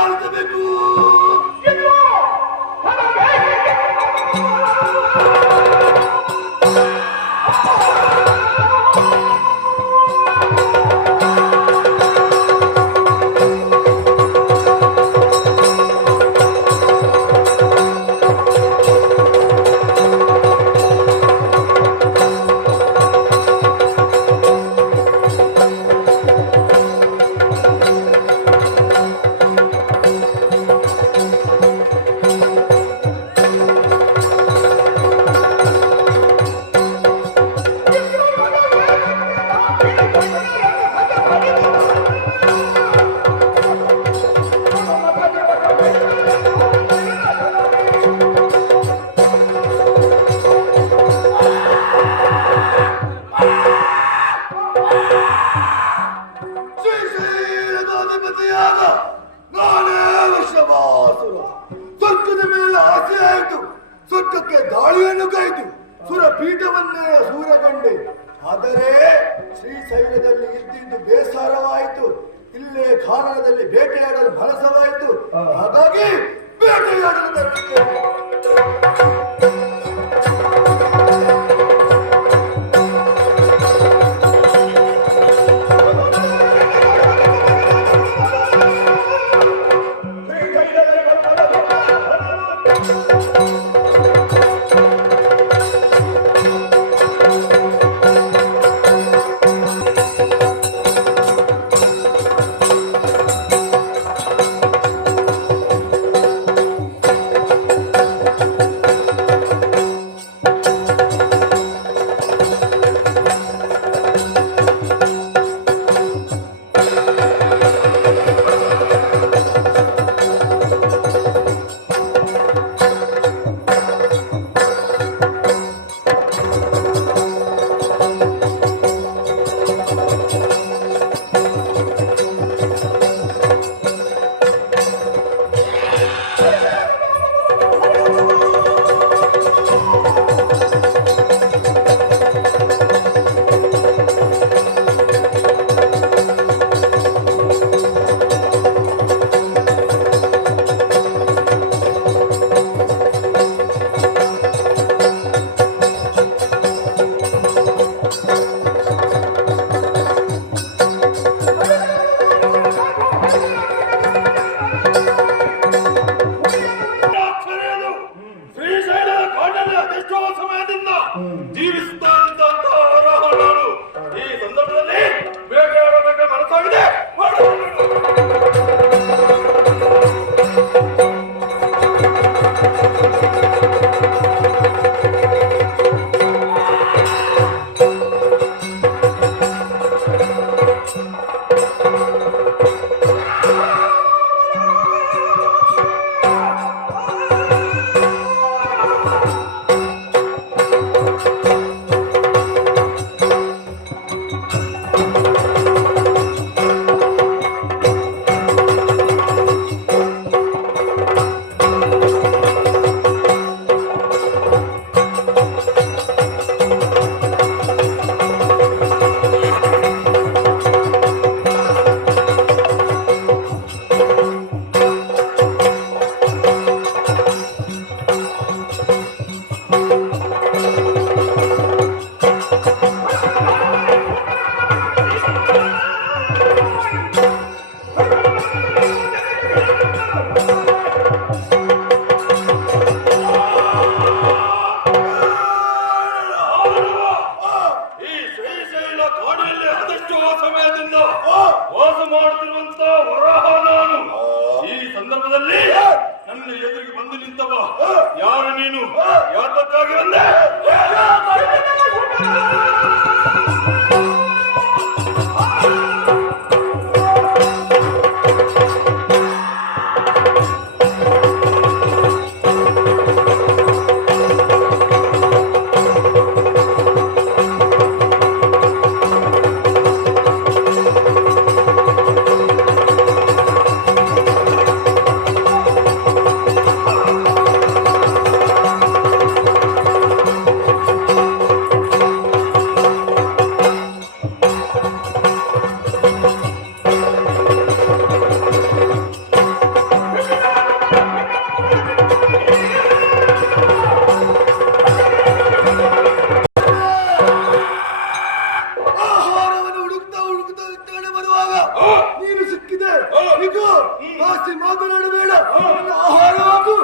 ಆಲಿಸಬೇಕು. ನಾನೇ ವೃಷಭಾಸುರ. ಸ್ವರ್ಗದ ಮೇಲೆ ಆಸೆ ಆಯಿತು, ಸ್ವರ್ಗಕ್ಕೆ ಗಾಳಿಯನ್ನು ಕಾಯ್ತು, ಸುರ ಪೀಠವನ್ನೇ ಸೂರಗಂಡೆ. ಆದರೆ ಶ್ರೀಶೈಲದಲ್ಲಿ ಇದ್ದಿದ್ದು ಬೇಸರವಾಯಿತು, ಇಲ್ಲೇ ಕಾನನದಲ್ಲಿ ಬೇಟೆಯಾಡಲು ಮನಸವಾಯಿತು. ಹಾಗಾಗಿ ಬೇಟೆಯಾಡಲು ತರುತ್ತೇನೆ. ಬರುವಾಗ ನೀನು ಸಿಕ್ಕಿದೆ. ಈಗ ಜಾಸ್ತಿ ಮಾತನಾಡಬೇಡ, ಆಹಾರವಾಗು.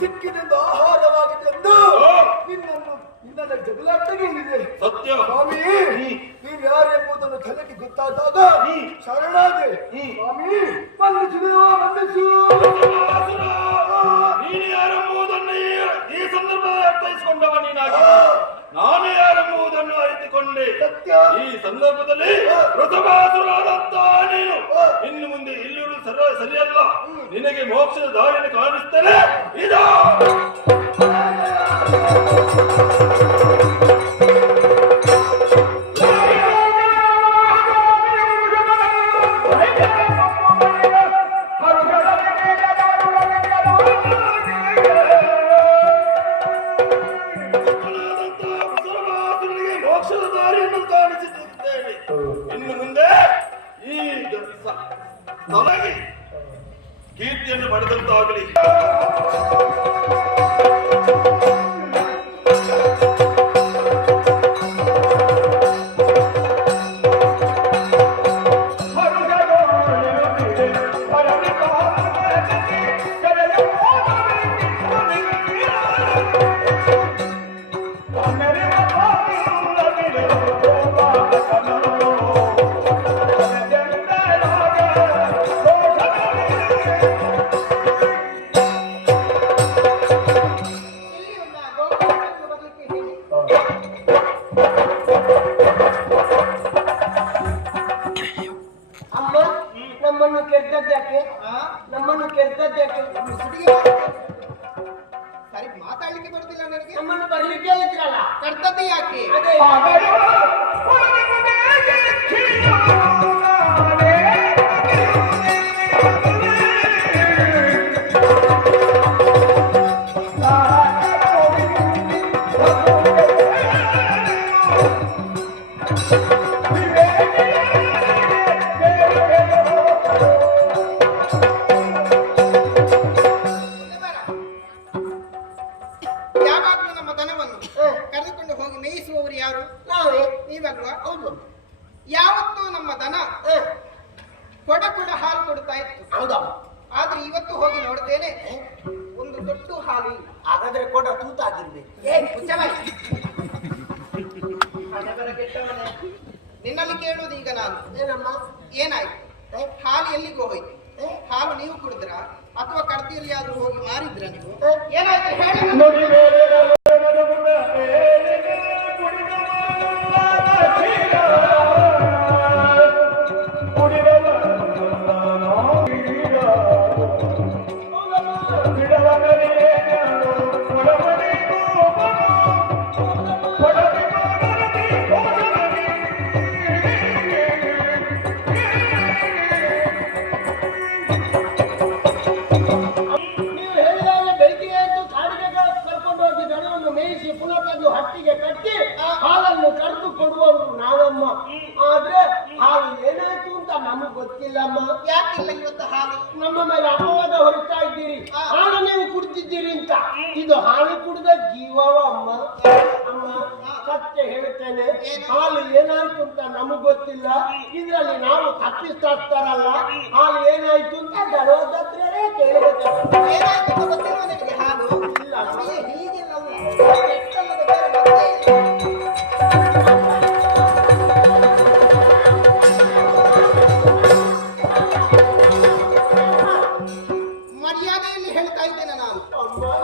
ಸಿಕ್ಕಿದೆಂದು ಆಹಾರವಾಗಿದೆ ಎಂದು ನಿನ್ನನ್ನು ಜಗಳಾಟಗೆ ಇದೆ. ಸ್ವಾಮಿ, ನೀನು ಯಾರೆಂಬುದನ್ನು ತಲೆಗೆ ಗೊತ್ತಾದಾಗ ಶರಣಾದೆ. ಸ್ವಾಮಿ, ಬಂಧಿಸು. ನೀನು ಯಾರೆಂಬುದನ್ನು ಈ ಸಂದರ್ಭದಲ್ಲಿ ಅರ್ಥೈಸಿಕೊಂಡವ ನೀನಾಗಿ ನಾನು ಯಾರೆಂಬುದನ್ನು ಅರಿತುಕೊಂಡೆ. ಈ ಸಂದರ್ಭದಲ್ಲಿ ವೃಷಭಾಸುರನಾದಂತ ನೀನು ಇನ್ನು ಮುಂದೆ ಇಲ್ಲಿರುವುದು ಸರಿಯಲ್ಲ. ನಿನಗೆ ಮೋಕ್ಷದ ದಾರಿಯನ್ನು ಕಾಣಿಸ್ತೇನೆ. ಇದೋ ಮೋಕ್ಷದ ದಾರಿಯನ್ನು ಕಾಣಿಸುತ್ತಿದ್ದೇನೆ. ಇನ್ನು ಮುಂದೆ ಈ ನನಗೆ ಕೀರ್ತಿಯನ್ನು ಪಡೆದಂತಾಗಲಿ. ನಮ್ಮನ್ನು ಕೆಡ್ದದ್ಯಾಕೆ? ಸರಿ, ಮಾತಾಡ್ಲಿಕ್ಕೆ ಬರುದಿಲ್ಲ ನನಗೆ. ನಮ್ಮನ್ನು ಬರ್ಲಿಕ್ಕೆ ಇದ್ರಲ್ಲ, ಕರ್ತದ್ದು ಯಾಕೆ? ಯಾವಾಗಲೂ ನಮ್ಮ ದನವನ್ನು ಕರೆದುಕೊಂಡು ಹೋಗಿ ಮೇಯಿಸುವವರು ಯಾರು? ನಾವೇ. ನೀವಲ್ವಾ? ಹೌದು. ಯಾವತ್ತೂ ನಮ್ಮ ದನ ಕೊಡ ಹಾಲು ಕೊಡ್ತಾ ಇತ್ತು. ಹೌದಾ? ಆದ್ರೆ ಇವತ್ತು ಹೋಗಿ ನೋಡ್ತೇನೆ, ಒಂದು ದೊಡ್ಡ ಹಾಲು ಇಲ್ಲ. ಹಾಗಾದ್ರೆ ಕೊಡ ತೂತಾಗಿರ್ಬೇಕು. ನಿನ್ನಲ್ಲಿ ಕೇಳುವುದು ಈಗ ನಾನು, ಏನಮ್ಮ? ಏನಾಯ್ತು? ಹಾಲು ಎಲ್ಲಿಗೂ ಹೋಯ್ತು? ಹಾಲು ನೀವು ಕುಡಿದ್ರ ಅಥವಾ ಕಡ್ತಿಯಲ್ಲಿ ಆದ್ರೂ ಹೋಗಿ ಮಾರಿದ್ರ ನೀವು? ಏನಾಯ್ತು ಹೇಳಿ. ಹಟ್ಟಿಗೆ ಕಟ್ಟಿ ಹಾಲನ್ನು ಕರೆದು ಕೊಡುವವರು ನಾವಮ್ಮ. ಆದ್ರೆ ಹಾಲು ಏನಾಯ್ತು ಅಂತ ನಮಗ್ ಗೊತ್ತಿಲ್ಲಮ್ಮ. ಯಾಕಿಲ್ಲ ಇವತ್ತು ಹಾಲು? ನಮ್ಮ ಮೇಲೆ ಅಪವಾದ ಹೊರಿತಾ ಇದ್ದೀರಿ, ಹಾಲು ನೀವು ಕುಡ್ತಿದ್ದೀರಿ ಅಂತ. ಇದು ಹಾಲು ಕುಡಿದ ಜೀವವ ಅಮ್ಮ. ಅಮ್ಮ, ಸತ್ಯ ಹೇಳ್ತೇನೆ, ಹಾಲು ಏನಾಯ್ತು ಅಂತ ನಮಗ್ ಗೊತ್ತಿಲ್ಲ. ಇದ್ರಲ್ಲಿ ನಾವು ತಪ್ಪಿಸ್ತಾರಲ್ಲ, ಹಾಲು ಏನಾಯ್ತು ಅಂತ ದರೋದತ್ರೇ ಕೇಳಬೇಕು. ಏನಾಯ್ತು ಅಂತ ಗೊತ್ತಿಲ್ಲ ನಿಮಗೆ? ಹಾಲು ಇಲ್ಲ. ಹೀಗಿಲ್ಲ, ಕೆಟ್ಟಲ್ಲದ ಬೇರೆ ಮತ್ತೆ ಇಲ್ಲ. ಮರ್ಯಾದೆಯಲ್ಲಿ ಹೇಳ್ತಾ ಇದ್ದೇನೆ ನಾನು.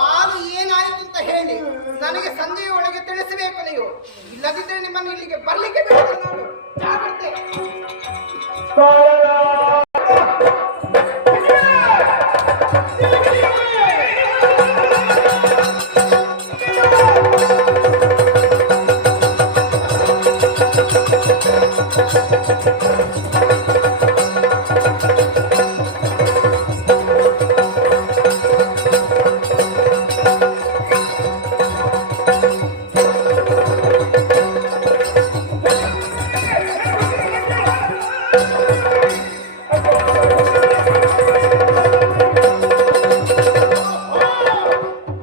ಹಾಲು ಏನಾಯ್ತು ಅಂತ ಹೇಳಿ ನನಗೆ ಸಂಜೆಯ ಒಳಗೆ ತಿಳಿಸಬೇಕು ನೀವು. ಇಲ್ಲದಿದ್ದರೆ ನಿಮ್ಮನ್ನು ಇಲ್ಲಿಗೆ ಬರ್ಲಿಕ್ಕೆ ಬಿಡುತ್ತಿಲ್ಲ. ನೋಡು, ಜಾಗ್ರತೆ.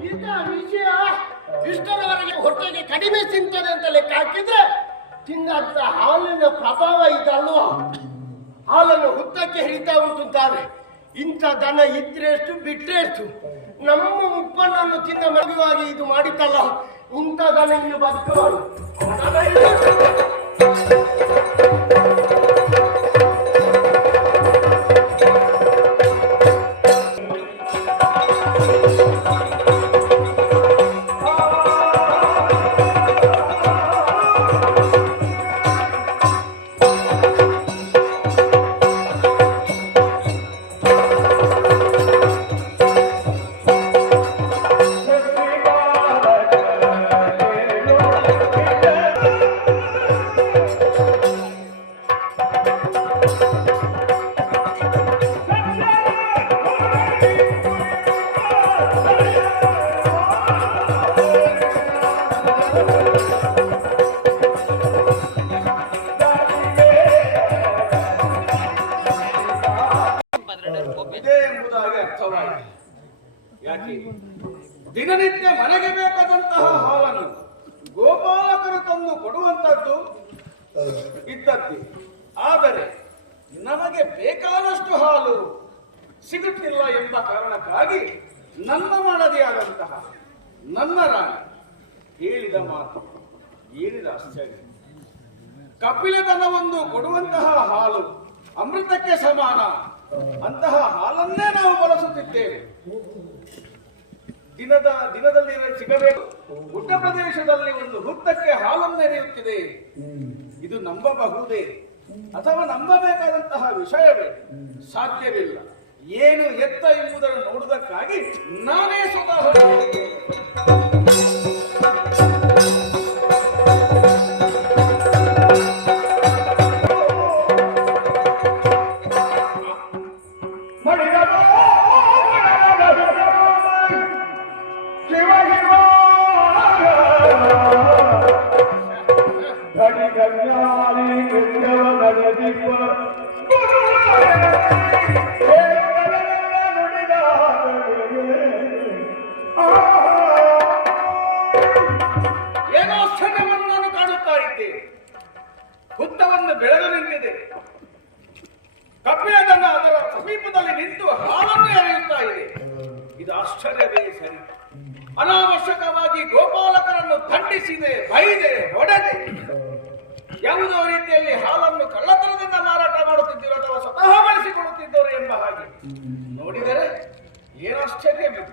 ಈಗ ವಿಷಯ ಇಷ್ಟರವರೆಗೆ ಹೊಟ್ಟೆಗೆ ಕಡಿಮೆ ತಿಂತದೆ ಅಂತ ಲೆಕ್ಕ ಹಾಕಿದ್ರೆ ತಿನ್ನಂತ ಹಾಲಿನ ಪ್ರಭಾವ ಇದಲ್ವಾ? ಹಾಲನ್ನು ಹುತ್ತಕ್ಕೆ ಹಿಡಿತಾ ಉಂಟು ಅಂತಾರೆ. ಇಂಥ ದನ ಇದ್ರೆ ಎಷ್ಟು ಬಿಟ್ರೆ ಎಷ್ಟು? ನಮ್ಮ ಉಪ್ಪನ್ನನ್ನು ತಿಂದ ಮಗುವಾಗಿ ಇದು ಮಾಡಿದ್ದಲ್ಲ, ಇಂಥ ದನ ಇನ್ನು ಬದುಕಬಾರದು. ಇದೆ ಎಂಬುದಾಗಿ ಅರ್ಥವಾಯಿತು. ಯಾಕೆ ದಿನನಿತ್ಯ ಮನೆಗೆ ಬೇಕಾದಂತಹ ಹಾಲನ್ನು ಗೋಪಾಲಕರು ತಂದು ಕೊಡುವಂತದ್ದು ಇದ್ದದ್ದೇ. ಆದರೆ ನಮಗೆ ಬೇಕಾದಷ್ಟು ಹಾಲು ಸಿಗುತ್ತಿಲ್ಲ ಎಂಬ ಕಾರಣಕ್ಕಾಗಿ ನನ್ನ ಮನದಿಯಾದಂತಹ ನನ್ನ ರಾಣಿ ಹೇಳಿದ ಮಾತು ಏನಿದ ಆಶ್ಚರ್ಯ. ಕಪಿಲದನವನ್ನು ಕೊಡುವಂತಹ ಹಾಲು ಅಮೃತಕ್ಕೆ ಸಮಾನ, ಅಂತಹ ಹಾಲನ್ನೇ ನಾವು ಬಳಸುತ್ತಿದ್ದೇವೆ. ದಿನದಲ್ಲಿ ಸಿಗಬೇಕು. ಗುಡ್ಡ ಪ್ರದೇಶದಲ್ಲಿ ಒಂದು ಹುತ್ತಕ್ಕೆ ಹಾಲನ್ನೆರೆಯುತ್ತಿದೆ. ಇದು ನಂಬಬಹುದೇ ಅಥವಾ ನಂಬಬೇಕಾದಂತಹ ವಿಷಯವೇ? ಸಾಧ್ಯವಿಲ್ಲ. ಏನು ಎತ್ತ ಎಂಬುದನ್ನು ನೋಡುವುದಕ್ಕಾಗಿ ನಾನೇ ಸ್ವತಃ ಏನೋ ಆಶ್ಚರ್ಯವನ್ನು ನಾನು ಕಾಣುತ್ತಾ ಇದ್ದೇನೆ. ಹುತ್ತವನ್ನು ಬೆಳೆದು ನಿಂತಿದೆ. ಕಪಿಲದನ್ನ ಅದರ ಸಮೀಪದಲ್ಲಿ ನಿಂತು ಹಾಲನ್ನು ಎರೆಯುತ್ತಾ ಇದೆ. ಇದು ಆಶ್ಚರ್ಯವೇ ಸರಿ. ಅನಾವಶ್ಯಕವಾಗಿ ಗೋಪಾಲಕರನ್ನು ದಂಡಿಸಿದೆ, ಬೈದೆ, ಹೊಡೆದೆ. ಯಾವುದೋ ರೀತಿಯಲ್ಲಿ ಹಾಲನ್ನು ಕಳ್ಳತನದಿಂದ ಮಾರಾಟ ಮಾಡುತ್ತಿದ್ದರು ಅಥವಾ ಸ್ವತಃ ಬಳಸಿಕೊಳ್ಳುತ್ತಿದ್ದರು ಎಂಬ ಹಾಗೆ ನೋಡಿದರೆ ಏನು ಆಶ್ಚರ್ಯವಿದೆ.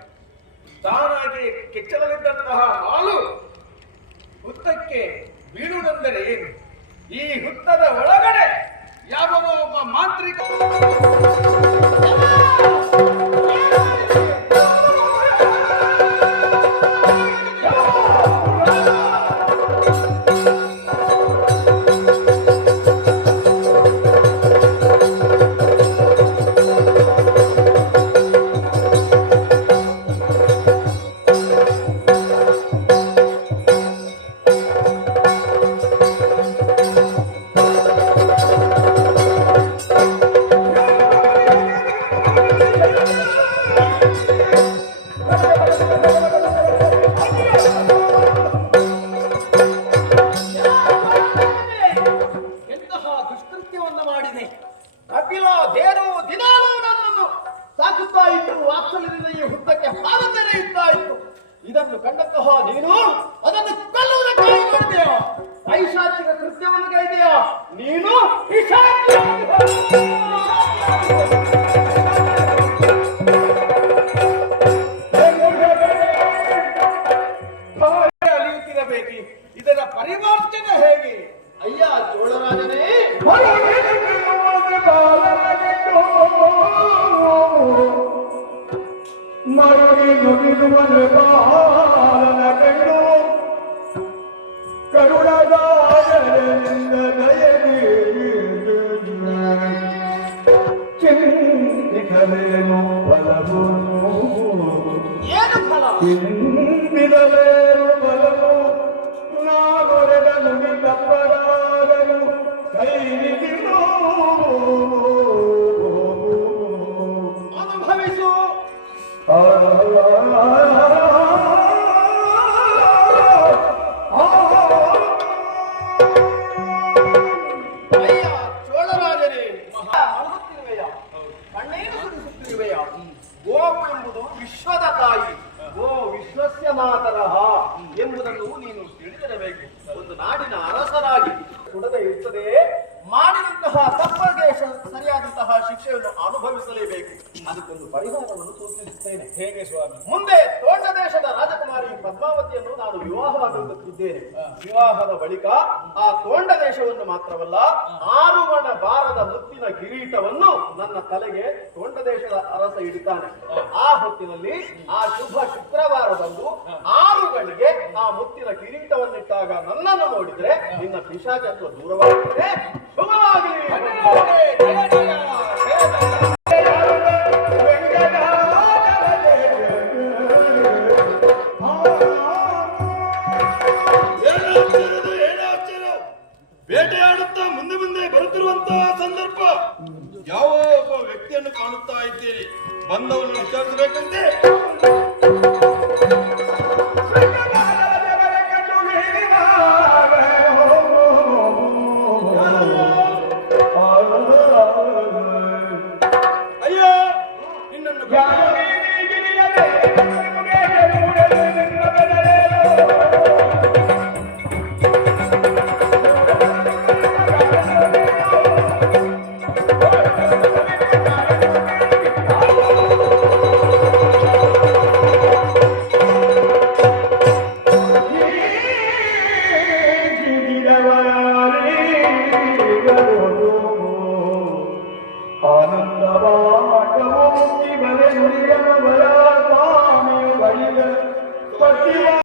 ತಾನಾಗಿ ಕೆಚ್ಚಲಲ್ಲಿದ್ದಂತಹ ಹಾಲು ಹುತ್ತಕ್ಕೆ ಬೀಳುವುದೆಂದರೆ ಏನು? ಈ ಹುತ್ತದ ಒಳಗಡೆ ಯಾವುದೋ ಒಬ್ಬ ಮಾಂತ್ರಿಕ ಇದನ್ನು ಕಂಡಂತಹ ನೀನು ಅದನ್ನು ಕೊಲ್ಲುವುದಕ್ಕಾಗಿ ಮಾಡಿದೆಯಾ? ಪೈಶಾಚಿಕ ಕೃತ್ಯವನ್ನು ಕೈದೆಯಾ ನೀನು? ಅಲಿಯುತ್ತಿರಬೇಕು. ಇದರ ಪರಿವರ್ತನೆ ಹೇಗೆ? ಅಯ್ಯ ಚೋಳರಾಜನೇ, ಕರುಣಾಗರನಿಂದ ದಯಗೆ ಚಿಂತಿಸಲೇನು ಫಲವು ಏನು ಫಲ? ಚಿಂತಿಸಲೇನು ಫಲವು ನಾಗೊರೆದ ನುಡಿ ತಪ್ಪರಾಗಲು ಕೈಗಿನೋ ಅನುಭವಿಸು. ಅಯ್ಯ ಚೋಳರಾಜನೇ, ಮಹಾ ಮಲಗುತ್ತಿರುವೆಯ, ಕಣ್ಣೀರು ಸುರಿಸುತ್ತಿರುವೆಯ. ಗೋವು ಎಂಬುದು ವಿಶ್ವದ ತಾಯಿ, ಗೋ ವಿಶ್ವಸ್ಯ ಮಾತರಃ ಎಂಬುದನ್ನು ನೀನು ತಿಳಿದಿರಬೇಕು. ಒಂದು ನಾಡಿನ ಅರಸರಾಗಿ ಕೊಡದೆ ಇರ್ತದೆ, ಮಾಡಿದಂತಹ ತಪ್ಪಿಗೆ ಸರಿಯಾದಂತಹ ಶಿಕ್ಷೆಯನ್ನು ಅನುಭವಿಸಲೇಬೇಕು. ಅದಕ್ಕೊಂದು ಪರಿಹಾರವನ್ನು ಸೂಚಿಸುತ್ತೇನೆ. ಹೇಗೆ ಸ್ವಾಮಿ? ಮುಂದೆ ತೋಂಡ ದೇಶದ ರಾಜಕುಮಾರಿ ಪದ್ಮಾವತಿಯನ್ನು ನಾನು ವಿವಾಹವಾಗುತ್ತಿದ್ದೇನೆ. ವಿವಾಹದ ಬಳಿಕ ಆ ತೋಂಡ ದೇಶವನ್ನು ಮಾತ್ರವಲ್ಲ, 6 ವಣ ಭಾರದ ಮುತ್ತಿನ ಕಿರೀಟವನ್ನು ನನ್ನ ತಲೆಗೆ ತೋಂಡ ದೇಶದ ಅರಸ ಇಡುತ್ತಾನೆ. ಆ ಹೊತ್ತಿನಲ್ಲಿ ಆ ಶುಭ ಶುಕ್ರವಾರದಂದು 6 ಗಳಿಗೆ ಆ ಮುತ್ತಿನ ಕಿರೀಟವನ್ನಿಟ್ಟಾಗ ನನ್ನನ್ನು ನೋಡಿದ್ರೆ ನಿನ್ನ ಪಿಶಾಚತ್ವ ದೂರವಾಗುತ್ತದೆ. ಶುಭವಾಗಲಿ. ಬೇಟೆಯಾಡುತ್ತಾ ಮುಂದೆ ಮುಂದೆ ಬರುತ್ತಿರುವಂತಹ ಸಂದರ್ಭ ಯಾವ ಒಬ್ಬ ವ್ಯಕ್ತಿಯನ್ನು ಕಾಣುತ್ತಾ ಇದ್ದೇನೆ. ಬಂದವನು ವಿಚಾರಿಸಬೇಕಂತೆ. ಅಯ್ಯೋ, ನಿನ್ನನ್ನು ಆನಂದವಾಗವು